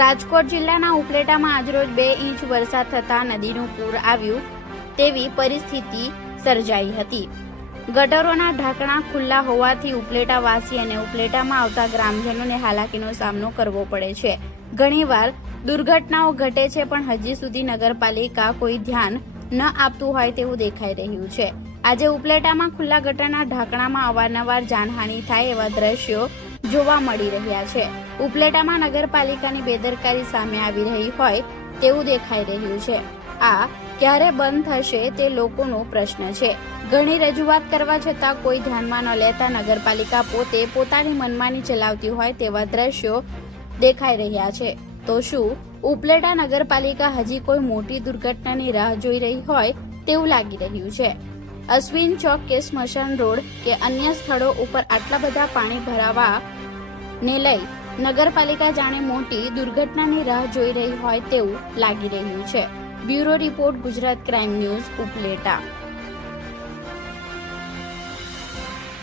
રાજકોટ જિલ્લાના ઉપલેટામાં આજરોજ 2 ઇંચ વરસાદ થતા નદીનું પૂર આવ્યું તેવી પરિસ્થિતિ સર્જાઈ હતી। ગટરોના ઢાંકણા ખુલ્લા હોવાથી ઉપલેટાવાસી અને ઉપલેટામાં આવતા ગ્રામજનોને હાલાકીનો સામનો કરવો પડે છે। ઘણીવાર દુર્ઘટનાઓ ઘટે છે, પણ હજી સુધી નગરપાલિકા કોઈ ધ્યાન ન આપતું હોય તેવું દેખાઈ રહ્યું છે। આજે ઉપલેટામાં ખુલ્લા ગટરના ઢાંકણામાં અવારનવાર જાનહાનિ થાય એવા દ્રશ્યો જોવા મળી રહ્યા છે। ઉપલેટામાં નગરપાલિકાની બેદરકારી સામે આવી રહી હોય તેવું દેખાઈ રહ્યું છે। આ ક્યારે બંધ થશે તે લોકોનો પ્રશ્ન છે। ઘણી રજૂઆત કરવા છતાં કોઈ ધ્યાનમાં ન લેતા નગરપાલિકા પોતે પોતાની મનમાની ચલાવતી હોય તેવા દ્રશ્યો દેખાઈ રહ્યા છે। તો શું ઉપલેટા નગરપાલિકા હજી કોઈ મોટી દુર્ઘટનાની રાહ જોઈ રહી હોય તેવું લાગી રહ્યું છે। અશ્વિન ચોક કે સ્મશાન રોડ કે અન્ય સ્થળો ઉપર આટલા બધા પાણી ભરાવાને લઈ નગરપાલિકા જાણે મોટી દુર્ઘટનાની રાહ જોઈ રહી હોય તેવું લાગી રહ્યું છે। Bureau report, Gujarat crime news, Upleta.